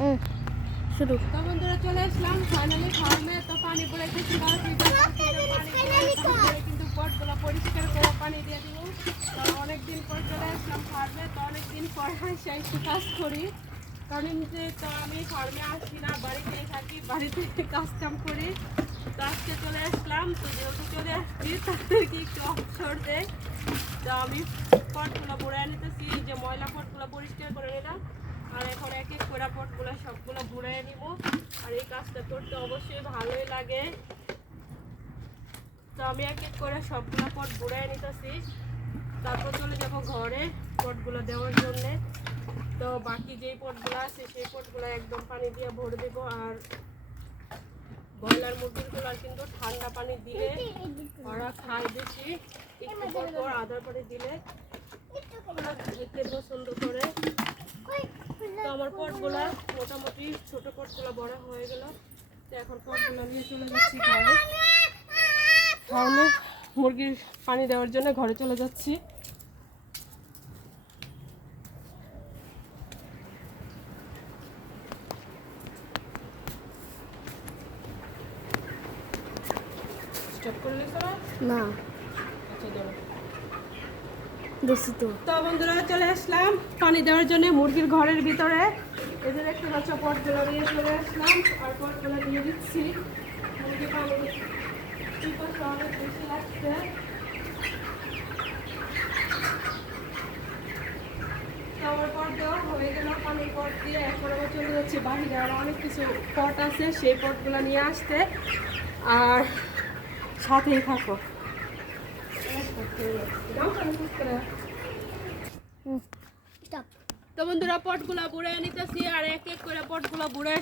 হুম। শুরু তো বন্ধুরা চলে আসলাম ফাইনালি ফার্মে তো পানি পড়েছে কিন্তু পটগুলো পরিষ্কার করে পানি দিয়ে দিব। তো অনেকদিন পর চলে আসলাম ফার্মে তো অনেকদিন পর একটু কাজ করি। কারণ এমনিতে তো আমি ফার্মে আসি না বাড়িতেই থাকি বাড়িতে কাজ কাম করি। তো আজকে চলে আসলাম তো যেহেতু চলে আসছি তাদেরকে একটু অবসর দেয় তো আমি পটগুলো ভরে নিতেছি যে ময়লা পটগুলো পরিষ্কার করে নিলাম আর এখন এক এক করে পটগুলো সবগুলো ভরে নিব। আর এই কাজটা করতে অবশ্যই ভালোই লাগে। তো আমি এক এক করে সবগুলো পট ভরে নিতেছি। তারপর চলে যাব ঘরে পটগুলো দেওয়ার জন্যে। তো বাকি যেই পটগুলো আছে সেই পটগুলো একদম পানি দিয়ে ভরে দেব। আর ব্রয়লার মুরগিগুলো কিন্তু ঠান্ডা পানি দিলে ওরা খায় বেশি। একটু পর আদার পানি দিলে খেতে পছন্দ করে। তো আমার পটগুলা মোটামুটি ছোট পটগুলা বড় হয়ে গেল। তো এখন পটগুলো নিয়ে চলে যাচ্ছি ঘরে। মুরগির পানি দেওয়ার জন্য ঘরে চলে যাচ্ছি। স্টপ করে না? না। আচ্ছা দেখছি তো বন্ধুরা, চলে আসলাম পানি দেওয়ার জন্য মুরগির ঘরের ভিতরে। যে দেখতে পাচ্ছ পটগুলো নিয়ে চলে আসলাম। আর পটগুলো দিয়ে দিচ্ছি। মুরগি হয়ে গেল। পানির পট দিয়ে চলে অনেক কিছু পট আছে, সেই পটগুলো নিয়ে আসতে। আর সাথেই থাকো। বন্ধুরা নিতেছি আর এক এক করে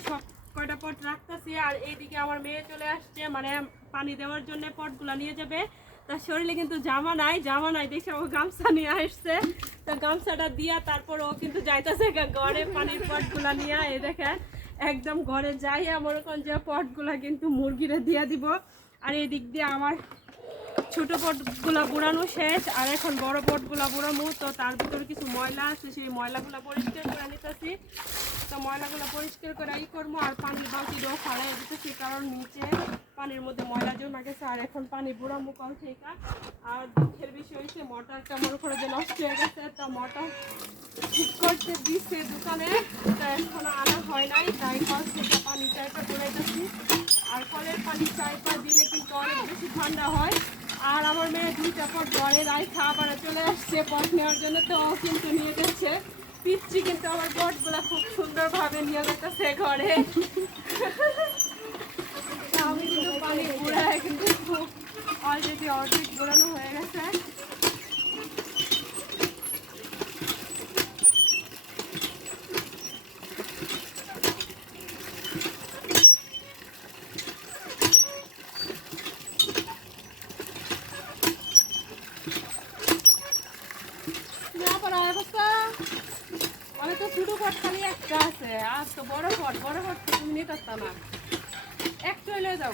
সব কয়টা পট রাখতেছি। আর এইদিকে আমার মেয়ে চলে আসছে মানে পানি দেওয়ার জন্য নিয়ে যাবে। তার শরীরে কিন্তু জামা নাই জামা নাই ও গামছা নিয়ে আসছে। তো গামছাটা দিয়া তারপর ও কিন্তু যাইতেছে ঘরে পানির পটগুলা নিয়ে। এ দেখে একদম ঘরে যাইয়া মনে করেন যে পটগুলা কিন্তু মুরগিরে দিয়া দিব। আর এই দিক দিয়ে আমার ছোট পটগুলা বুড়ানো শেষ, আর এখন বড় পটগুলা বুড়ামু তো তার ভিতরে কিছু ময়লা আছে, সেই ময়লাগুলা পরিষ্কার করে নিতেছি। তো ময়লাগুলো পরিষ্কার করে ই করব আর পানির বালতিটাও ফাড়াই দিতেছি, কারণ নিচে পানির মধ্যে ময়লা জমা গেছে, আর এখন পানি বুড়া কল থেকে আর দুঃখের বিষয় হয়েছে মোটরটা মনে করে যে নষ্ট হয়ে গেছে, তো মোটর ঠিক করতে দিচ্ছে দোকানে, তা এখনও আনা হয় নাই, তাই কল থেকে পানি চাইটা বুড়াইতেছি আর কলের পানি চাইপা দিলে কিন্তু অনেক বেশি ঠান্ডা হয়। আর আমার মেয়ে দুইটা পর ঘরে রাই খাবার চলে আসছে পথ নেওয়ার জন্য তো কিন্তু নিয়ে যাচ্ছে পিচ্ছি কিন্তু আমার পটগুলো খুব সুন্দরভাবে নিয়ে যেতেছে ঘরে। কিন্তু পানি কিন্তু অলরেডি অর্ধেক ঘোরানো হয়ে গেছে। ছোট পট খালি একটা আছে। আর তো বড় পট বড় পট তুমি নিতে না। একটু এলে যাও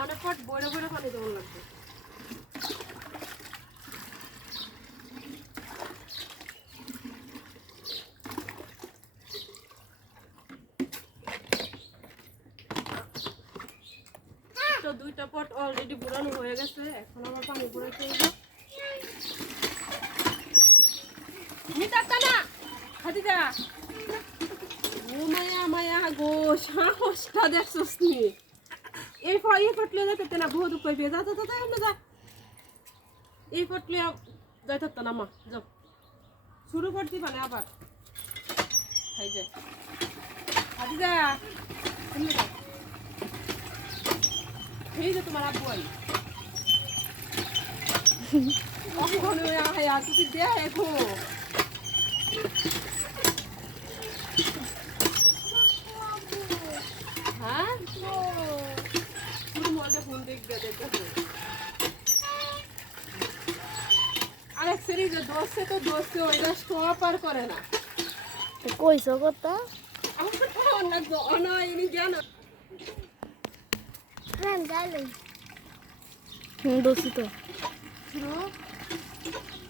অনেক পট বড় বড় পানি দেওয়ার লাগবে তো দুইটা পট অলরেডি বুড়ানো হয়ে গেছে, এখন আমার পানি বুড়াইতে হইব মিটারটা না খাদিজা! ও মায়া মায়া গো সাহসটা দেখছস নি এই এই ফাটলে যাইতে তেনা বহুত উপরে পেয়ে যাতে তো তাই না যা এই ফাটলে যাই থাকতো না মা যাও শুরু করতে পারে আবার খাই যায় আজি যা তুমি যাও এই যে তোমার আব্বু আই অখন ওই আহাই আর কিছু দেয়া এখন হ্যাঁ তো করে না। হ্যাঁ দোষী তো।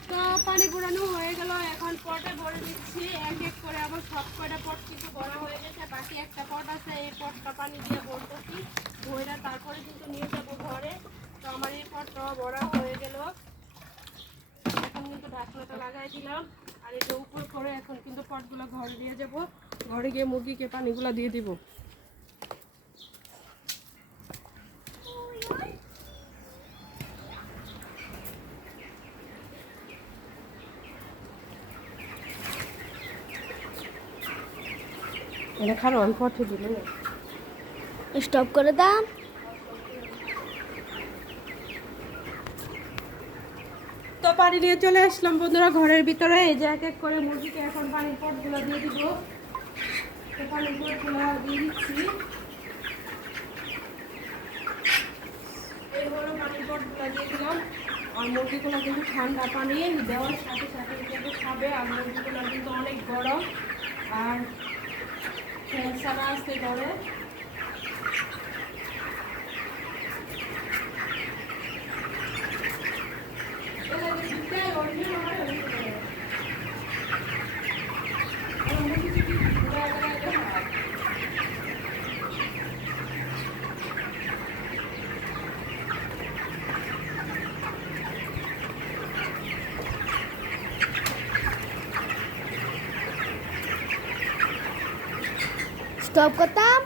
তো পানি পুরানো হয়ে গেল এখন পটে ভরে দিচ্ছি এক এক করে আবার সব কটা পট কিন্তু ভরা হয়ে গেছে বাকি একটা পট আছে এই পটটা পানি দিয়ে ভরতেছি। ভরে তারপরে কিন্তু নিয়ে যাব ঘরে। তো আমার এই পটটাও ভরা হয়ে গেল। এখন কিন্তু ঢাকনাটা লাগাই দিলাম। আর এটা উপর করে এখন কিন্তু পটগুলো ঘরে দিয়ে যাব। ঘরে গিয়ে মুরগিকে পানিগুলো দিয়ে দিব। এটা খারো আমি পটে দিলে স্টপ করে দাম তো পানি নিয়ে চলে আসলাম বন্ধুরা, ঘরের ভিতরে। এই যে এক এক করে মুরগিকে এখন পানির পটগুলো দিয়ে দিব। তো পানির দিয়ে দিচ্ছি। এই পানির দিয়ে দিলাম। আর মুরগিগুলো কিন্তু ঠান্ডা পানি দেওয়ার সাথে সাথে কিন্তু খাবে। আর মুরগিগুলো কিন্তু অনেক গরম। আর ফ্যান ছাড়া আসতে এটা দিতে অন্য হয় স্টপ করতাম